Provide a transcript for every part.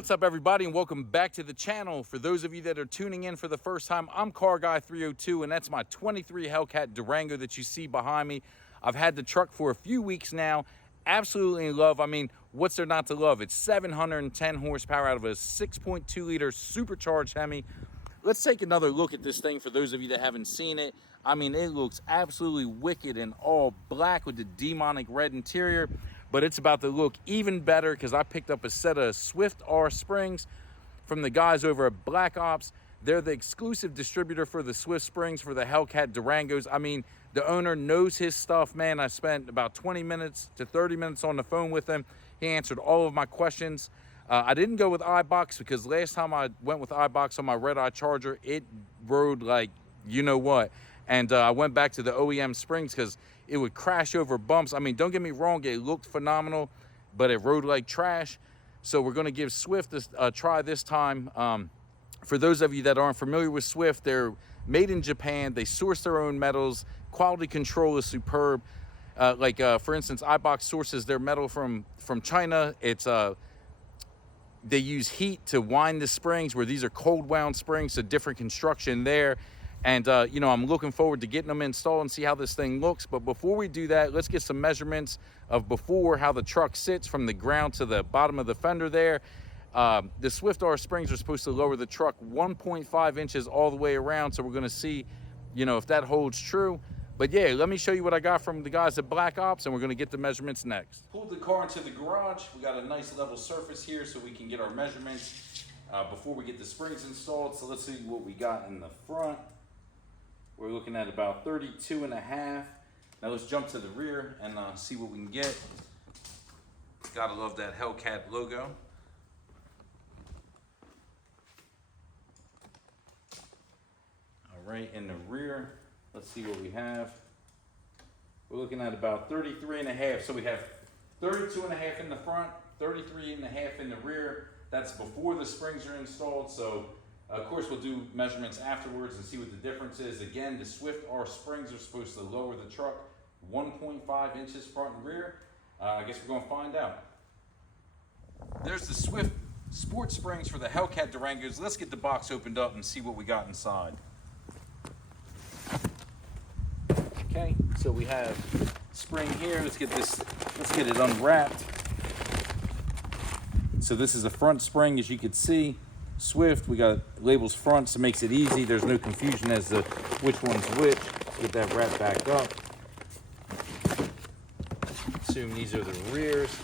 What's up, everybody, and welcome back to the channel. For those of you that are tuning in for the first time, I'm Car Guy 302, and that's my 23 Hellcat Durango that you see behind me. I've had the truck for a few weeks now. Absolutely in love. I mean, what's there not to love? It's 710 horsepower out of a 6.2 liter supercharged Hemi. Let's take another look at this thing for those of you that haven't seen it. I mean, it looks absolutely wicked in all black with the demonic red interior, but it's about to look even better because I picked up a set of Swift R springs from the guys over at BlackOps. They're the exclusive distributor for the Swift springs for the Hellcat Durangos. I mean, the owner knows his stuff, man. I spent about 20 minutes to 30 minutes on the phone with him. He answered all of my questions. I didn't go with iBox because last time I went with iBox on my Red Eye Charger, it rode like you know what. And I went back to the OEM springs because it would crash over bumps. I mean, don't get me wrong, it looked phenomenal, but it rode like trash. So we're gonna give Swift a try this time. For those of you that aren't familiar with Swift, they're made in Japan. They source their own metals. Quality control is superb. For instance, iBox sources their metal from China. It's they use heat to wind the springs, where these are cold wound springs, so different construction there. And you know, I'm looking forward to getting them installed and see how this thing looks. But before we do that, let's get some measurements of before, how the truck sits from the ground to the bottom of the fender there. The Swift R springs are supposed to lower the truck 1.5 inches all the way around, so we're going to see, you know, if that holds true. But yeah, let me show you what I got from the guys at BlackOps, and we're going to get the measurements next. Pulled the car into the garage. We got a nice level surface here so we can get our measurements before we get the springs installed. So let's see what we got in the front. We're looking at about 32.5. Now let's jump to the rear and see what we can get. Gotta love that Hellcat logo. All right, in the rear, let's see what we have. We're looking at about 33.5. So we have 32.5 in the front, 33.5 in the rear. That's before the springs are installed. So of course we'll do measurements afterwards and see what the difference is. Again, the Swift R springs are supposed to lower the truck 1.5 inches front and rear. I guess we're gonna find out. There's the Swift Sport springs for the Hellcat Durangos. Let's get the box opened up and see what we got inside. Okay, so we have spring here. Let's get it unwrapped. So this is a front spring, as you can see. Swift, we got labels front, so it makes it easy. There's no confusion as to which one's which. Get that wrapped back up. Assume these are the rears.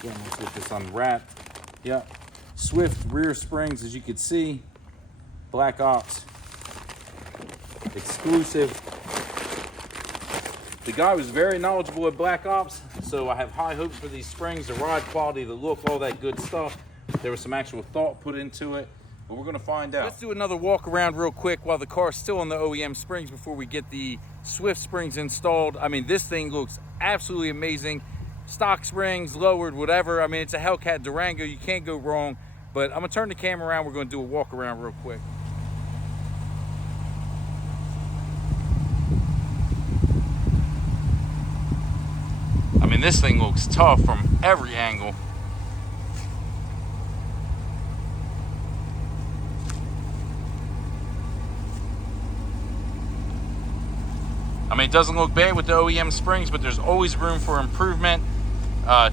Again, let's get this unwrapped. Yeah, Swift rear springs, as you can see. BlackOps. Exclusive. The guy was very knowledgeable at BlackOps, so I have high hopes for these springs, the ride quality, the look, all that good stuff. There was some actual thought put into it, but we're gonna find out. Let's do another walk around real quick while the car's still on the OEM springs before we get the Swift springs installed. I mean, this thing looks absolutely amazing. Stock springs, lowered, whatever. I mean, it's a Hellcat Durango, you can't go wrong. But I'm gonna turn the camera around, we're gonna do a walk around real quick. I mean, this thing looks tough from every angle. I mean, it doesn't look bad with the OEM springs, but there's always room for improvement.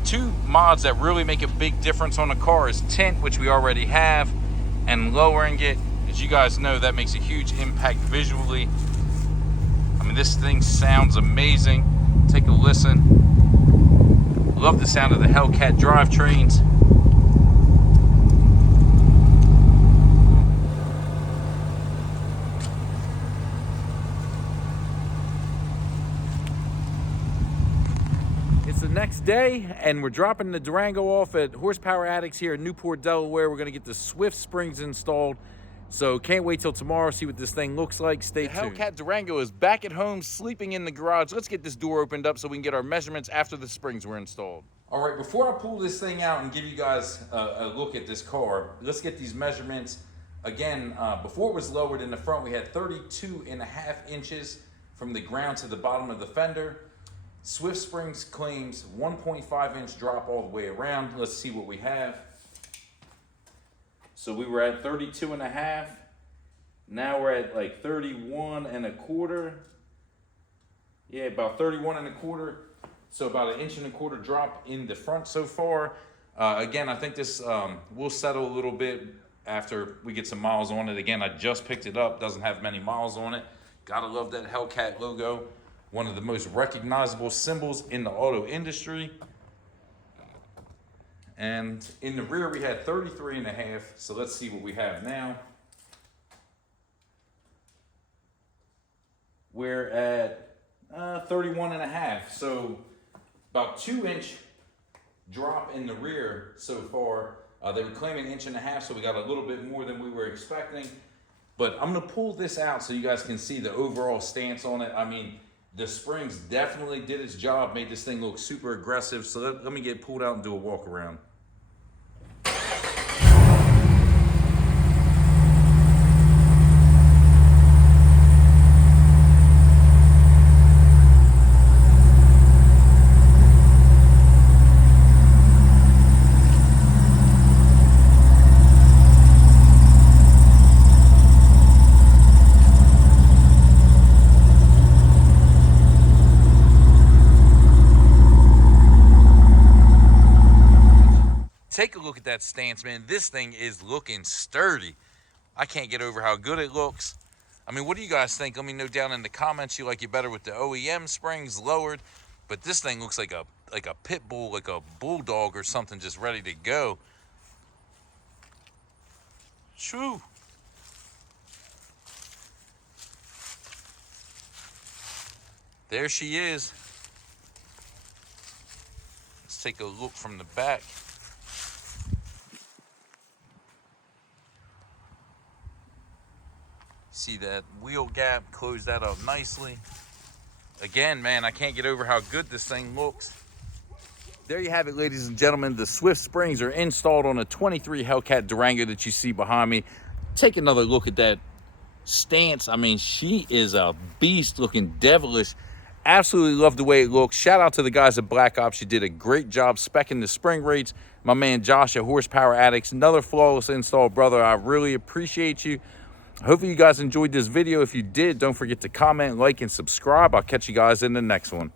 Two mods that really make a big difference on the car is tint, which we already have, and lowering it. As you guys know, that makes a huge impact visually. I mean, this thing sounds amazing. Take a listen. Love the sound of the Hellcat drivetrains. It's the next day, and we're dropping the Durango off at Horsepower Addicts here in Newport, Delaware. We're gonna get the Swift springs installed. So can't wait till tomorrow, see what this thing looks like. Stay tuned. The Hellcat Durango is back at home, sleeping in the garage. Let's get this door opened up so we can get our measurements after the springs were installed. All right, before I pull this thing out and give you guys a look at this car, let's get these measurements. Again, before it was lowered in the front, we had 32.5 inches from the ground to the bottom of the fender. Swift Springs claims 1.5-inch drop all the way around. Let's see what we have. So we were at 32.5. Now we're at like 31.25. Yeah, about 31.25. So about 1.25 inch drop in the front so far. Again, I think this will settle a little bit after we get some miles on it. Again, I just picked it up, doesn't have many miles on it. Gotta love that Hellcat logo. One of the most recognizable symbols in the auto industry. And in the rear, we had 33.5. So let's see what we have now. We're at 31.5. So about 2-inch drop in the rear so far. They were claiming 1.5 inches, so we got a little bit more than we were expecting. But I'm gonna pull this out so you guys can see the overall stance on it. I mean, the springs definitely did its job, made this thing look super aggressive. So let me get pulled out and do a walk around. Take a look at that stance, man. This thing is looking sturdy. I can't get over how good it looks. I mean, what do you guys think? Let me know down in the comments. You like it better with the OEM springs lowered, but this thing looks like a pit bull, like a bulldog or something, just ready to go. Shoo. There she is. Let's take a look from the back. See that wheel gap, close that up nicely. Again, man, I can't get over how good this thing looks. There you have it, ladies and gentlemen. The Swift Springs are installed on a 23 Hellcat Durango that you see behind me. Take another look at that stance. I mean, she is a beast, looking devilish. Absolutely love the way it looks. Shout out to the guys at BlackOps. You did a great job speccing the spring rates. My man Josh at Horsepower Addicts, another flawless install, brother. I really appreciate you. Hopefully you guys enjoyed this video. If you did, don't forget to comment, like, and subscribe. I'll catch you guys in the next one.